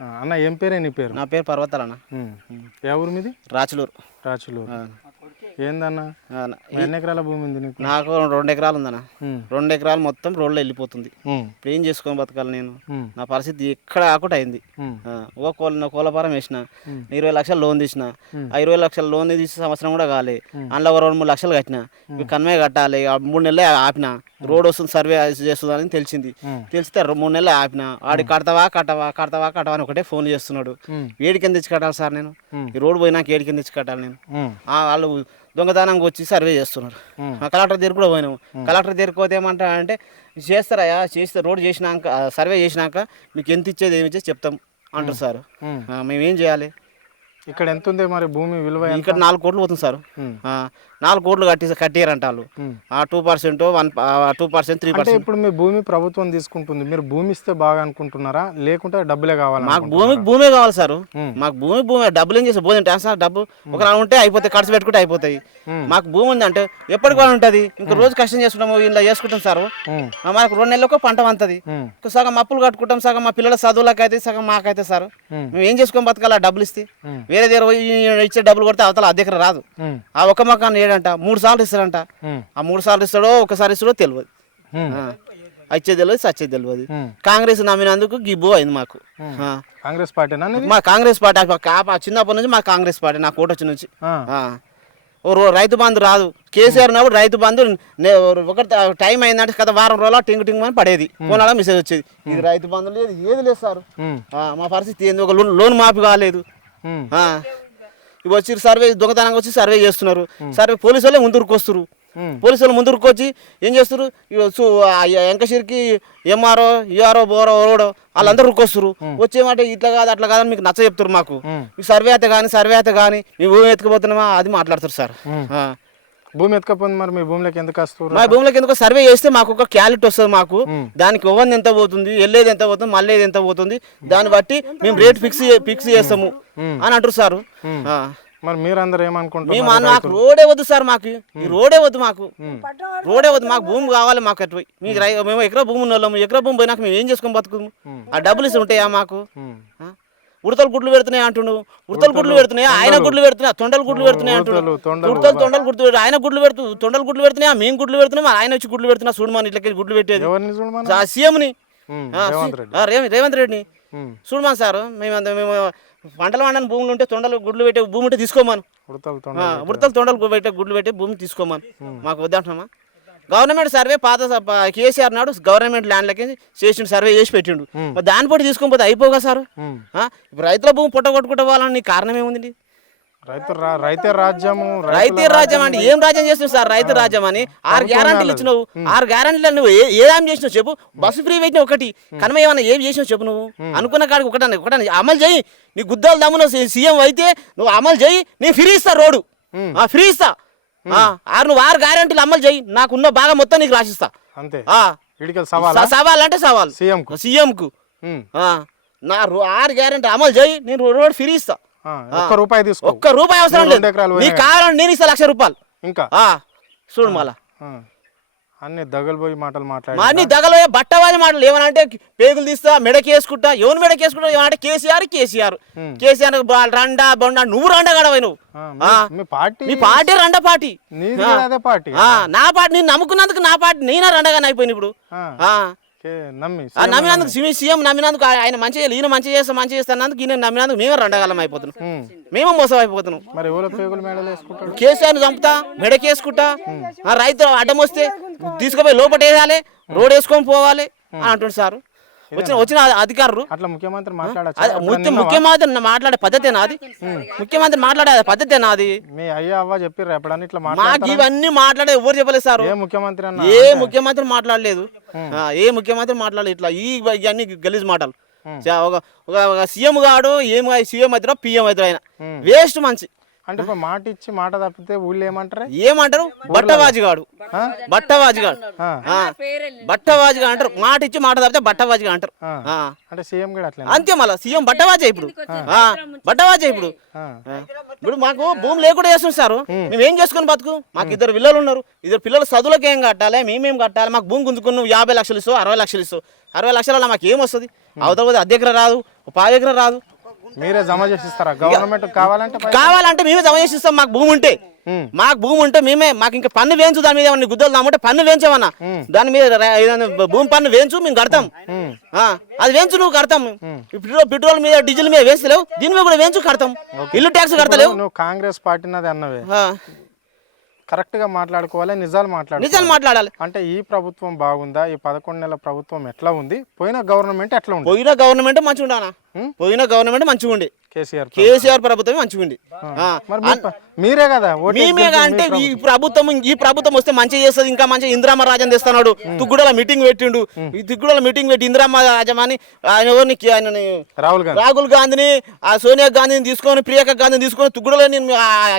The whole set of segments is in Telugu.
అన్న ఏం పేరే నీ పేరు? నా పేరు పర్వతాలు అన్న. ఏ ఊరు మీది? రాచులూరు. రాచులూరు. ఏందన్న ఎన్ని ఎకరాల భూమి ఉంది నీకు? నాకు 2 ఎకరాలు ఉందన్న. 2 ఎకరాలు మొత్తం రోడ్లో వెళ్ళిపోతుంది. ఇప్పుడు ఏం చేసుకొని బతకాలి నేను? నా పరిస్థితి ఎక్కడ ఆకుండా అయింది. ఒక కోళ్ళపారం వేసిన, 20 లక్షలు లోన్ తీసిన. ఆ 20 లక్షల లోన్ తీసిన సంవత్సరం కూడా కాలే. అందులో 2-3 లక్షలు కట్టిన. ఇవి కన్వే కట్టాలి. 3 నెలలే ఆపిన. రోడ్ వస్తుంది, సర్వే చేస్తుందని తెలిసింది. తెలిస్తే 3 నెలలు ఆపిన. ఆడి కడతావా అని ఒకటే ఫోన్ చేస్తున్నాడు. ఏడికి కింద తెచ్చి కట్టాలి సార్ నేను? ఈ రోడ్డు పోయినాక ఏడికి కింద తెచ్చి కట్టాలి నేను? వాళ్ళు దొంగతనంగా వచ్చి సర్వే చేస్తున్నారు. కలెక్టర్ దగ్గర కూడా పోయినాము. కలెక్టర్ దగ్గరికి పోతే ఏమంటా అంటే, చేస్తారా? చేస్తే రోడ్ చేసినాక సర్వే చేసినాక మీకు ఎంత ఇచ్చేది ఏమి ఇచ్చేది చెప్తాం అంటారు సార్. మేమేం చేయాలి? ఇక్కడ ఎంత ఉంది మరి భూమి విలువ? ఇక్కడ 4 కోట్లు పోతుంది సార్. 4 కోట్లు కట్టారంట వాళ్ళు. 2%, 2%, 3%. ఇప్పుడు మీ భూమి ప్రభుత్వం తీసుకుంటుంది, మీరు భూమి ఇస్తే బాగా అనుకుంటున్నారా లేకుంటే డబ్బులే కావాలి? మాకు భూమే కావాలి సార్. మాకు భూమి డబ్బులు ఏం చేస్తే భూమి అంటే సార్ డబ్బు ఒక ఉంటే అయిపోతాయి, ఖర్చు పెట్టుకుంటే అయిపోతాయి. మాకు భూమి ఉంది అంటే ఎప్పటికి కూడా ఉంటుంది. ఇంకా రోజు కష్టం చేసుకుంటాము, ఇలా చేసుకుంటాం సార్. మాకు 2 నెలలకు పంట వంతది. సగం అప్పులు కట్టుకుంటాం, సగం మా పిల్లల చదువులకు అయితే, సగం మాకైతే సార్. మేము ఏం చేసుకొని బతకాలి? డబ్బులు ఇస్తే వేరే దగ్గర ఇచ్చే డబ్బులు కొడితే అవతల అద్దె రాదు. ఆ ఒక్క మకాన్ని ఏడంట 3 సార్లు ఇస్తాడంట. ఆ 3 సార్లు ఇస్తాడో ఒకసారి ఇస్తాడో తెలియదు. వచ్చేది తెలియదు, సచ్చేది తెలియదు. కాంగ్రెస్ నమ్మినందుకు గిబ్బు అయింది మాకు. కాంగ్రెస్ పార్టీ మా కాంగ్రెస్ పార్టీ చిన్నప్పటి నుంచి మా కాంగ్రెస్ పార్టీ నా కోట వచ్చి నుంచి. రైతు బంధు రాదు. కేసీఆర్ ఉన్నప్పుడు రైతు బంధు ఒక టైం అయిందంటే కదా వారం రోజులు టింగ్ టింగ్ అని పడేది. ఫోన్లో మెసేజ్ వచ్చేది. ఇది రైతు బంధు లేదు, ఏది లేదు సార్. మా పరిస్థితి ఏంది? ఒక లోన్ మాఫీ కాలేదు. ఇవి వచ్చి సర్వే దొంగతనంగా వచ్చి సర్వే చేస్తున్నారు. సర్వే పోలీసు వాళ్ళే ముందుకు వస్తారు. పోలీసు వాళ్ళు ముందుకు వచ్చి ఏం చేస్తారు? ఎంకషిరికి ఎంఆర్ఓ, ఈఆర్ఓ, బోరో, ఓడో వాళ్ళందరూ వస్తారు. వచ్చేమంటే ఇట్లా కాదు అట్లా కాదని మీకు నచ్చ చెప్తారు. మాకు సర్వే అయితే కానీ మీ భూమి ఎత్తుకుపోతున్నామా అది మాట్లాడతారు సార్. భూమి ఎత్తుకపోయింది మరి మీ భూమిలోకి ఎందుకు వస్తారు? మా భూమిలోకి ఎందుకు సర్వే చేస్తే మాకు ఒక క్యాలిటీ వస్తుంది. మాకు దానికి ఇవ్వంది ఎంత పోతుంది, వెళ్ళేది ఎంత పోతుంది, మళ్ళీ ఎంత పోతుంది, దాన్ని బట్టి మేము రేట్ ఫిక్స్ చేస్తాము అని అంటారు సార్. మరి మీరందరూ ఏమనుకుంటారు? మాకు రోడే వద్దు సార్. మాకు ఈ రోడే వద్దు. మాకు భూమి కావాలి. మాకు అటు మేము ఎకరా భూమి ఉన్న వాళ్ళము. ఎకరా భూమి పోయినాక మేము ఏం చేసుకొని బతుకుము? ఆ డబ్బులు ఇస్తే ఉంటాయా మాకు? ఉడతలు గుడ్లు పెడుతున్నాయి అంటున్నావు. ఉడతలు గుడ్లు పెడుతున్నాయా? ఆయన గుడ్లు పెడుతున్నా, తొండలు గుడ్లు పెడుతున్నాయి అంటున్నావు. తొండలు గుడ్లు ఆయన గుడ్లు తొండలు గుడ్లు పెడుతున్నాయా? మేము గుడ్లు పెడుతున్నాం, ఆయన వచ్చి గుడ్లు పెడుతున్నా. చూడమని ఇట్లకి గుడ్లు పెట్టేది సీఎంని, రేవంత్ రెడ్డిని చూడమని సార్. మేము పంటలు వండని భూములు ఉంటే తొండలు గుడ్లు పెట్టే భూమి ఉంటే తీసుకోమను. ఉడతలు తొండలు పెట్టే గుడ్లు పెట్టే భూమి తీసుకోమను. మాకు వద్దంటున్నామా? గవర్నమెంట్ సర్వే పాత కేసీఆర్ నాడు గవర్నమెంట్ ల్యాండ్లకి చేసిన సర్వే చేసి పెట్టిండు. మరి దాని పోటీ తీసుకొని పోతే అయిపోగా సార్. ఇప్పుడు రైతుల భూమి పొట్టగొట్టుకుంటే వాళ్ళని కారణం ఏముంది? రైతే రాజ్యం అంటే ఏం రాజ్యం చేస్తున్నావు సార్? రైతు రాజ్యం అని 6 గ్యారంటీలు ఇచ్చినావు. 6 గ్యారంటీలు నువ్వు ఏం చేసినావు చెప్పు? బస్సు ఫ్రీ పెట్టిన ఒకటి కనుమ ఏమన్నా ఏం చేసినావు చెప్పు? నువ్వు అనుకున్న కాడికి ఒకటి అమలు చేయి. నీ గుద్దాలు దమ్మున సీఎం అయితే నువ్వు అమలు చేయి. నేను ఫ్రీ ఇస్తా, రోడ్డు ఫ్రీ ఇస్తా. నువ్వు 6 గ్యారంటీలు అమలు చేయి. నాకున్న బాగా మొత్తం నీకు రాసిస్తా. సవాల్ అంటే సవాల్ సీఎంకు. నా 6 గ్యారంటీ అమలు చేయి, నేను రోడ్ ఫ్రీ ఇస్తా. ఒక్క రూపాయి అవసరం లేదు. నీ కావాలని నేను ఇస్తా 1,00,000 రూపాయలు. ఇంకా చూడు మళ్ళా అన్ని దగలబోయి మాటలు అన్ని దగలబోయే బట్టవాది మాటలు. ఏమనంటే పేగులు తీస్తా, మెడకేసుకుంటా. ఎవరు మెడకేసుకుంటా? ఏమనంటే కేసీఆర్ రండా బొండా. నువ్వు రండా గడవై నువ్వు. మీ పార్టీ రండా పార్టీ. నా పార్టీ నేను నమ్ముకున్నందుకు నా పార్టీ నేనే రండగానే అయిపోయింది ఇప్పుడు. నమ్మినందుకు సీఎం నమ్మినందుకు ఆయన మంచి ఈయన మంచి చేస్తున్నందుకు ఈయన నమ్మినందుకు మేమే రండగాలం అయిపోతున్నాం. మేమే మోసం అయిపోతున్నాం. కేసీఆర్ చంపుతా, మెడకేసుకుంటా. రైతు అడ్డం వస్తే తీసుకుపోయి లోపల వేయాలి, రోడ్ వేసుకొని పోవాలి అని అంటుండు సార్. వచ్చిన అధికారులు అట్లా ముఖ్యమంత్రి మాట్లాడే పద్ధతి నాది. ముఖ్యమంత్రి మాట్లాడే పద్ధతి నాది. మాకు ఇవన్నీ మాట్లాడే ఎవరు చెప్పలేదు సార్. ఏ ముఖ్యమంత్రి మాట్లాడలేదు. ఇట్లా ఇవన్నీ గలీజ్ మాటలు. ఒక సీఎం గాడు సీఎం అవుతారో పిఎం అవుతారు. ఆయన వేస్ట్ మంచి అంటే ఇప్పుడు మాట ఇచ్చి మాట తప్పితే ఊళ్ళో ఏమంటారు? ఏమంటారు? బట్టవాజిగాడు, బట్టవాజిగాడు, బట్టవాజిగా అంటారు. మాట ఇచ్చి మాట తప్పితే బట్టవాజిగా అంటారు. అంటే సీఎం కూడా అట్లా అంతే, మళ్ళీ సీఎం బట్టవాజే ఇప్పుడు, బట్టవాజే ఇప్పుడు. ఇప్పుడు మాకు భూమి లేకుండా చేస్తుంది సార్, మేము ఏం చేసుకుని బతుకు? మాకు 2 పిల్లలు ఉన్నారు, 2 పిల్లలు చదువులకు ఏం కట్టాలి, మేమేం కట్టాలి? మాకు భూమి గుంజుకుని నువ్వు 50 లక్షలు ఇస్తావు, 60 లక్షలు ఇస్తావు. 60 లక్షల మాకు ఏం వస్తుంది? అవతల 10 ఎకరా రాదు, 5 ఎకరా రాదు. మీరే జమ చేసిస్తారా? గవర్నమెంట్ కావాలంటే మేమే జమ చేసి ఇస్తాం. మాకు భూమి ఉంటే, మాకు భూమి ఉంటే మేమే, మాకు ఇంకా పన్ను వేయించు, దాని మీద ఏమన్నా గుద్దలు దామంటే పన్ను వేయించామన్నా, దాని మీద భూమి పన్ను వేయించు, మేము కడతాం. అది వేయించు, నువ్వు కడతాం. పెట్రోల్ మీద డీజిల్ మీద వేస్తలేవు, దీని మీద కూడా వేయించు, కడతాం. ఇల్లు ట్యాక్స్ కడతలేవు. నువ్వు కాంగ్రెస్ పార్టీనది అన్నవే, కరెక్ట్ గా మాట్లాడుకోవాలి, నిజాలు మాట్లాడాలి. అంటే ఈ ప్రభుత్వం బాగుందా? ఈ 11 నెలల ప్రభుత్వం ఎట్లా ఉంది? పోయిన గవర్నమెంట్ ఎట్లా ఉంది? పోయిన గవర్నమెంట్ మంచిగా ఉండానా? పోయిన గవర్నమెంట్ మంచిగా ఉండి, కేసీఆర్ ప్రభుత్వం మంచిగా ఉంది. మీరే కదా మేమే అంటే ఈ ప్రభుత్వం వస్తే మంచిగా చేస్తుంది, ఇంకా మంచిగా ఇందిరామ రాజన్ తెస్తున్నాడు. తుగ్గుడల మీటింగ్ పెట్టిండు, ఈ తుగ్గుడల మీటింగ్ పెట్టి ఇందిరామ రాజమాని రాహుల్ గాంధీని, సోనియా గాంధీని తీసుకొని, ప్రియాంక గాంధీని తీసుకొని తుగ్గుడలో నేను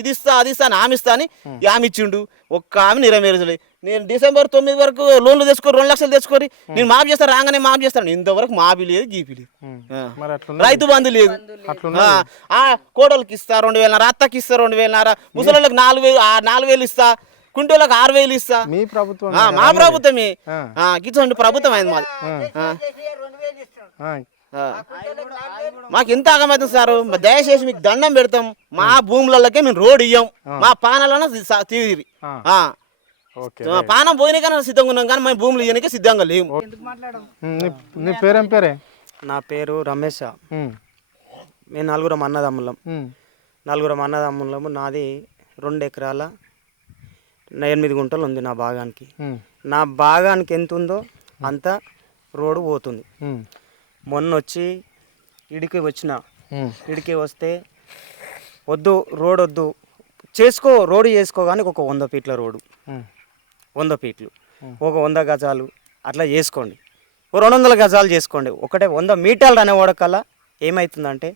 ఇది ఇస్తా అది ఇస్తా అని హామీ ఇస్తా అని హామీ ఇచ్చిండు. ఒక్క ఆమె నెరవేర్చలే. నేను డిసెంబర్ 9 వరకు లోన్లు తెచ్చుకొని 2 లక్షలు తెచ్చుకొని నేను మాఫ్ చేస్తాను, రాగానే మాఫ్ చేస్తాను. ఇంతవరకు మాఫీ లేదు, గీపీ లేదు, రైతు బంధు లేదు. కోడలకి ఇస్తా 2,000, అత్తకి ఇస్తా 2,000, ముసలిళ్ళకి 4,000 ఇస్తా, కుంటోళ్ళకి 6,000 ఇస్తా. మీ ప్రభుత్వం? మా ప్రభుత్వమే. గిచ్చండి ప్రభుత్వం అయింది మాది. మాకు ఎంత ఆగమవుతుంది సార్? దయచేసి మీకు దండం పెడతాం, మా భూములకే మేము రోడ్ ఇయ్యం, మా పానాలన్నా తీరి పానం పోయినా సిద్ధంగా ఉన్నాం, కానీ మేము భూములు ఇయ్యనికే సిద్ధంగా లేము. నీ పేరేం పేరే? నా పేరు రమేష్. మేము 4 అన్నదమ్ములం. 4 అన్నదమ్ములము. నాది 2 ఎకరాల 8 గుంటలు ఉంది నా భాగానికి. నా భాగానికి ఎంత ఉందో అంత రోడ్డు పోతుంది. మొన్న వచ్చి ఇడికి వచ్చిన, ఇడికి వస్తే వద్దు రోడ్ వద్దు, రోడ్డు చేసుకో కానీ ఒక 100 ఫీట్ల రోడ్డు, 100 ఫీట్లు, ఒక 100 గజాలు అట్లా చేసుకోండి, 200 గజాలు చేసుకోండి. ఒకటే 100 మీటర్లు అనేవాడకల్లా ఏమవుతుందంటే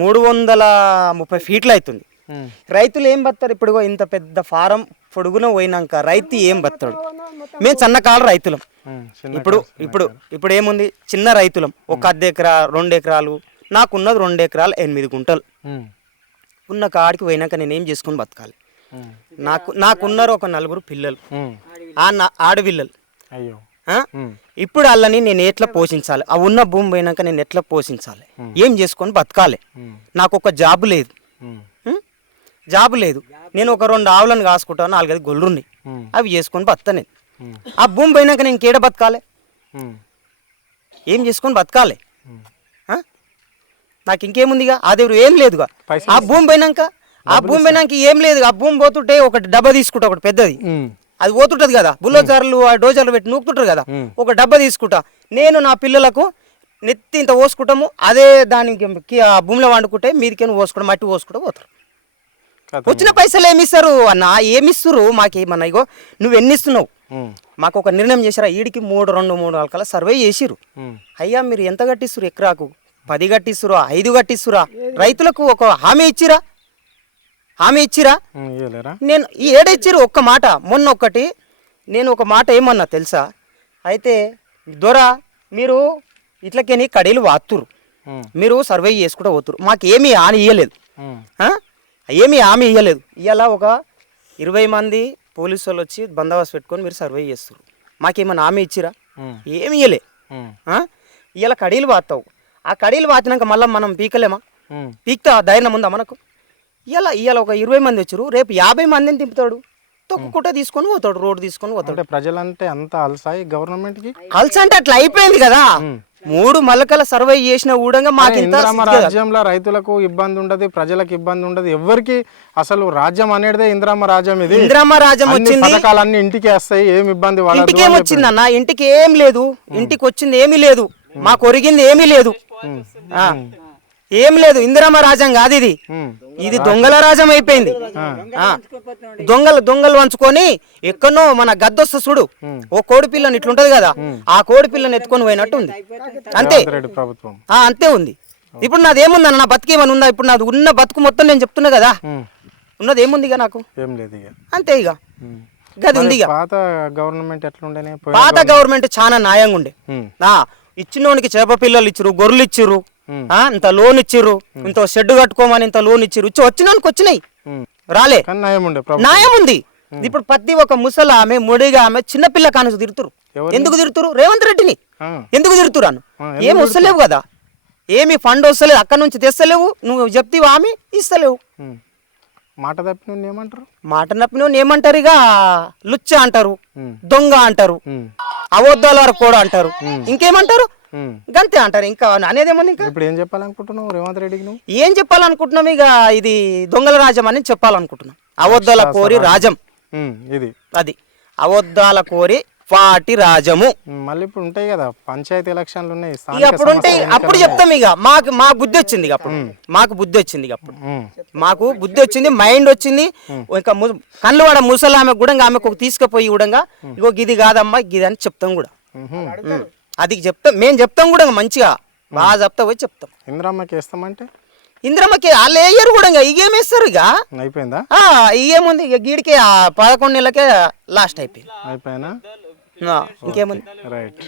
330 ఫీట్లు అవుతుంది. రైతులు ఏం బతారు? ఇప్పుడు ఇంత పెద్ద ఫారం పొడుగున పోయినాక రైతు ఏం బతాడు? మేము చిన్నకాల రైతులం. ఇప్పుడు ఏముంది? చిన్న రైతులం. ఒక 1 ఎకరా 2 ఎకరాలు, నాకున్నది 2 ఎకరాలు 8 గుంటలు ఉన్న కాడికి పోయినాక నేను ఏం చేసుకుని బతకాలి? నాకున్నారు ఒక 4 పిల్లలు, ఆడపిల్లలు. ఇప్పుడు వాళ్ళని నేను ఎట్లా పోషించాలి? ఆ ఉన్న భూమి పోయినాక నేను ఎట్లా పోషించాలి? ఏం చేసుకొని బతకాలి? నాకు ఒక జాబు లేదు, నేను ఒక 2 ఆవులను కాసుకుంటాను, 4-5 గొర్రెలున్నాయి, అవి చేసుకొని బతుకుతా నేను. ఆ భూమి పోయినాక నేను కేడ బతకాలి? ఏం చేసుకొని బతకాలి? నాకు ఇంకేముందిగా? ఆ దేవుడు ఏం లేదుగా. ఆ భూమి పోయినాక ఏం లేదు. ఆ భూమి పోతుంటే ఒకటి డబ్బా తీసుకుంటా, ఒకటి పెద్దది, అది పోతుంటది కదా, బుల్లోజర్లు ఆ డోజర్లు పెట్టి నూకుతుంటారు కదా, ఒక డబ్బా తీసుకుంటా. నేను నా పిల్లలకు నెత్తి ఇంత పోసుకుంటాము, అదే దానికి ఆ భూమిలో వండుకుంటే మీదికేను పోసుకుంటా, మట్టి పోసుకుంటా పోతారు. వచ్చిన పైసలు ఏమిస్తారు అన్న? ఏమిస్తురు మాకేమన్నా? ఇగో నువ్వు ఎన్ని ఇస్తున్నావు? మాకు ఒక నిర్ణయం చేశారా? ఈడికి 3 రకాల సర్వే చేసిరు. అయ్యా మీరు ఎంత కట్టిస్తురు? ఎకరాకు 10 కట్టిస్తురా, 5 కట్టిస్తురా? రైతులకు ఒక హామీ ఇచ్చిరా? నేను ఈ ఏడిచ్చిరు ఒక్క మాట. మొన్న నేను ఒక మాట ఏమన్నా తెలుసా? అయితే దొరా మీరు ఇట్లకేని కడీలు వాతురు, మీరు సర్వే చేసుకుంటూ పోతురు, మాకు ఏమీ హామీ ఇవ్వలేదు, ఇవాళ ఒక 20 మంది పోలీసు వాళ్ళు వచ్చి బందోబస్తు పెట్టుకొని మీరు సర్వే చేస్తారు, మాకేమన్నా హామీ ఇచ్చిరా? ఏమి ఇవ్వలే. ఇవాళ కడీలు వాతావు, ఆ కడీలు వాతినాక మళ్ళీ మనం పీకలేమా? పీక్తా ధైర్యం ఉందా మనకు? ఇవాళ ఒక 20 మంది వచ్చారు, రేపు 50 మందిని తిప్పుతాడు, తొక్కుకుంటే తీసుకొని పోతాడు, రోడ్డు తీసుకొని పోతాడు. ప్రజలంటే అంత అలసాయి గవర్నమెంట్ కి. అలస అంటే అట్లా అయిపోయింది కదా. 3 మలకల సర్వే చేసిన ఊడంగా మాకు రాజ్యంలో రైతులకు ఇబ్బంది ఉండదు, ప్రజలకు ఇబ్బంది ఉండదు, ఎవరికి అసలు రాజ్యం అనేదే ఇందిరమ్మ రాజ్యం. ఇది ఇందిరమ్మ రాజ్యం వచ్చింది, పథకాలన్నీ ఇంటికి వస్తాయి, ఏమి ఇబ్బంది? ఇంటికి ఏమొచ్చింది అన్న? ఇంటికి ఏం లేదు, ఇంటికి వచ్చింది ఏమీ లేదు, మాకు ఒరిగింది ఏమీ లేదు, ఏం లేదు. ఇందిరమ్మ రాజ్యం కాదు ఇది, ఇది దొంగల రాజ్యం అయిపోయింది. దొంగలు వంచుకొని ఎక్కడో మన గద్దొస్త చూడు, ఓ కోడి పిల్లని ఇట్లుంటది కదా, ఆ కోడి పిల్లని ఎత్తుకొని పోయినట్టు ఉంది. అంతే, అంతే ఉంది. ఇప్పుడు నాది ఏముందన్న నా బతుకు ఏమైనా ఉందా? ఇప్పుడు నాది ఉన్న బతుకు మొత్తం నేను చెప్తున్నా కదా, ఉన్నది ఏముంది ఇక నాకు? ఏం లేదు ఇక. అంతే ఇక గది ఉంది ఇక. పాత గవర్నమెంట్ ఎట్లుండేనే? పాత గవర్నమెంట్ చాలా న్యాయంగా ఉండే. ఇచ్చినోనికి చేప పిల్లలు ఇచ్చిరు, గొర్రెలు ఇచ్చిర్రు, ఇంత లోన్ ఇచ్చిర్రు, ఇంత షెడ్ కట్టుకోమని ఇంత లోన్ ఇచ్చిర్రు. వచ్చినోనికి వచ్చినాయి, రాలే. న్యాయం ఉంది. ఇప్పుడు ప్రతి ఒక్క ముసల ఆమె ముడిగా ఆమె చిన్నపిల్ల కానుక తిరుతురు. ఎందుకు తిరుతురు? రేవంత్ రెడ్డిని ఎందుకు తిరుతురు అను? ఏమి వస్తలేవు కదా, ఏమి ఫండ్ వస్తలేదు, అక్కడ నుంచి తెస్తలేవు, నువ్వు చెప్తీవా ఆమె ఇస్తలేవు. మాట తప్పిన ఏమంటారు? మాట తప్పిన ఏమంటారు? ఇక లుచ్చ అంటారు, దొంగ అంటారు, అవద్దాల కూడా అంటారు, ఇంకేమంటారు? గంతే అంటారు. ఇంకా అనేది ఏముంది? ఇంకా ఇప్పుడు ఏం చెప్పాలనుకుంటున్నావు రేవంత్ రెడ్డికి? నువ్వు ఏం చెప్పాలనుకుంటున్నాం? ఇక ఇది దొంగల రాజ్యం అని చెప్పాలనుకుంటున్నాం. అవద్దాల కోరి రాజ్యం ఇది, అది అవద్దాల కోరి పాటి రాజము. మళ్ళీ ఇప్పుడు ఉంటాయి కదా పంచాయతీ ఎలక్షన్లు ఉన్నాయి, ఇక అప్పుడు ఉంటాయి, అప్పుడు చెప్తాం. ఇక మా బుద్ధి వచ్చింది, ఇక అప్పుడు మాకు బుద్ధి వచ్చింది, ఇక అప్పుడు మాకు బుద్ధి వచ్చింది, మైండ్ వచ్చింది. ఇంకా కళ్ళు వాడ ముసలామె కూడా ఆమెకు తీసుకుపోయి కూడా ఇగో గిది కాదమ్మా గిది అని చెప్తాం కూడా. అది చెప్తాం, మేము చెప్తాం కూడా మంచిగా బాగా చెప్తా పోయి చెప్తాం. ఇంద్రమ్మకి వేస్తామంటే ఇంద్రమ్మకి వాళ్ళు వేయరు కూడా, ఇగేమేస్తారు. ఇక అయిపోయిందా? ఇగేముంది? ఇక గీడికి 11 నెలలకే లాస్ట్ అయిపోయింది. అయిపోయినా ఇంకేముంది? రైట్.